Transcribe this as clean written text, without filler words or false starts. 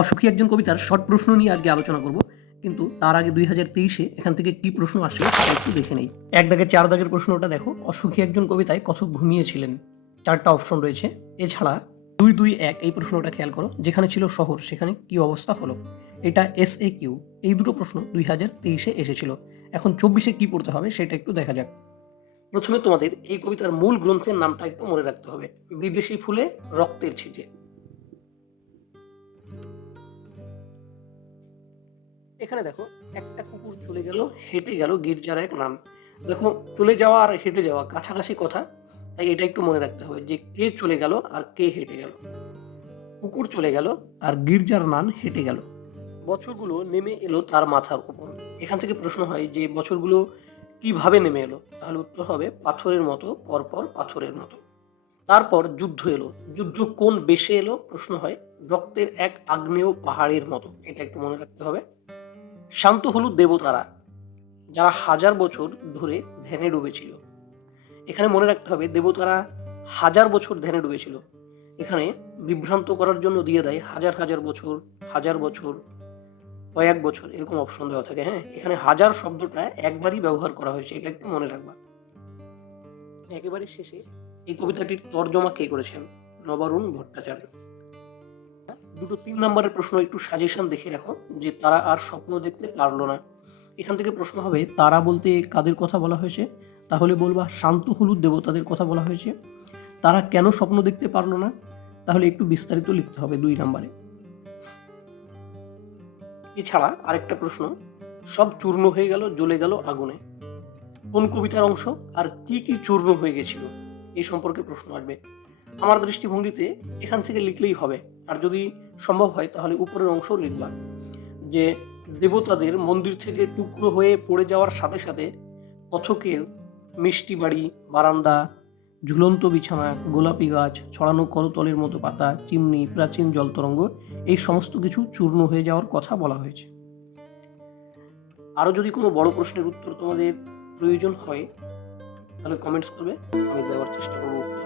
অসুখী একজন কবিতার শর্ট প্রশ্ন নিয়ে আজকে আলোচনা করব, কিন্তু তার আগে 2023-এ এখান থেকে কি প্রশ্ন আসে সেটা একটু দেখে নেই। 1 দাগের 4 দাগের প্রশ্নটা দেখো, অসুখী একজন কবিতায় কতক ঘুমিয়েছিলেন। 4টা অপশন রয়েছে। এছাড়া 2-2-1 এই প্রশ্নটা খেয়াল করো, যেখানে ছিল শহর সেখানে কি অবস্থা হলো। এটা SAQ। এই দুটো প্রশ্ন 2023-এ এসেছিল। এখন 24-এ কি পড়তে হবে সেটা একটু দেখা যাক। প্রথমে তোমাদের এই কবিতার মূল গ্রন্থের নামটা একটু মনে রাখতে হবে, বিদেশি ফুলে রক্তের ছিটে। এখানে দেখো, একটা কুকুর চলে গেল, হেঁটে গেল গির্জার এক নাম। দেখো, চলে যাওয়া আর হেঁটে যাওয়া কাছাকাছি কথা, তাই এটা একটু মনে রাখতে হবে যে কে চলে গেল আর কে হেঁটে গেল। কুকুর চলে গেল আর গির্জার নাম হেঁটে গেল। বছরগুলো নেমে এলো তার মাথার উপর। এখান থেকে প্রশ্ন হয় যে বছরগুলো কিভাবে নেমে এলো, তাহলে উত্তর হবে পাথরের মতো, পরপর পাথরের মতো। তারপর যুদ্ধ এলো। যুদ্ধ কোন বেশে এলো, প্রশ্ন হয় রক্তের এক আগ্নেয় পাহাড়ের মতো। এটা একটু মনে রাখতে হবে। শান্ত হলো দেবতারা, যারা হাজার বছর ধরে ধ্যানে ডুবেছিল। এখানে মনে রাখতে হবে দেবতারা হাজার বছর ধ্যানে ডুবেছিল। এখানে বিভ্রান্ত করার জন্য দিয়ে দেয় হাজার হাজার বছর, হাজার বছর, কয়েক বছর, এরকম অপশন দেওয়া থাকে। হ্যাঁ, এখানে হাজার শব্দটা একবারই ব্যবহার করা হয়েছে, এটা একটু মনে রাখবা। একেবারে শেষে এই কবিতাটির তর্জমা কে করেছেন, নবারুণ ভট্টাচার্য। দুটো 3 নম্বরের প্রশ্ন একটু সাজেশন দেখে রাখো, যে তারা আর স্বপ্ন দেখতে পারলো না। এখান থেকে প্রশ্ন হবে তারা বলতে কাদের কথা বলা হয়েছে, তাহলে বলবা শান্ত হলুদ দেবতাদের কথা বলা হয়েছে। তারা কেন স্বপ্ন দেখতে পারলো না, তাহলে একটু বিস্তারিত লিখতে হবে 2 নম্বরে। এছাড়া আরেকটা প্রশ্ন, সব চূর্ণ হয়ে গেল, জ্বলে গেল আগুনে। কোন কবিতার অংশ আর কি কি চূর্ণ হয়ে গেছিল, এই সম্পর্কে প্রশ্ন আসবে। আমার দৃষ্টিভঙ্গিতে এখান থেকে লিখলেই হবে, আর যদি সম্ভব হয় তাহলে উপরের অংশ লিখবা, যে দেবতাদের মন্দির থেকে টুকরো হয়ে পড়ে যাওয়ার সাথে সাথে কথকের মিষ্টি বাড়ি, বারান্দা, ঝুলন্ত বিছানা, গোলাপি গাছ, ছড়ানো করতলের মতো পাতা, চিমনি, প্রাচীন জলতরঙ্গ, এই সমস্ত কিছু চূর্ণ হয়ে যাওয়ার কথা বলা হয়েছে। আরো যদি কোনো বড় প্রশ্নের উত্তর তোমাদের প্রয়োজন হয় তাহলে কমেন্টস করবে, আমি দেওয়ার চেষ্টা করবো উত্তর।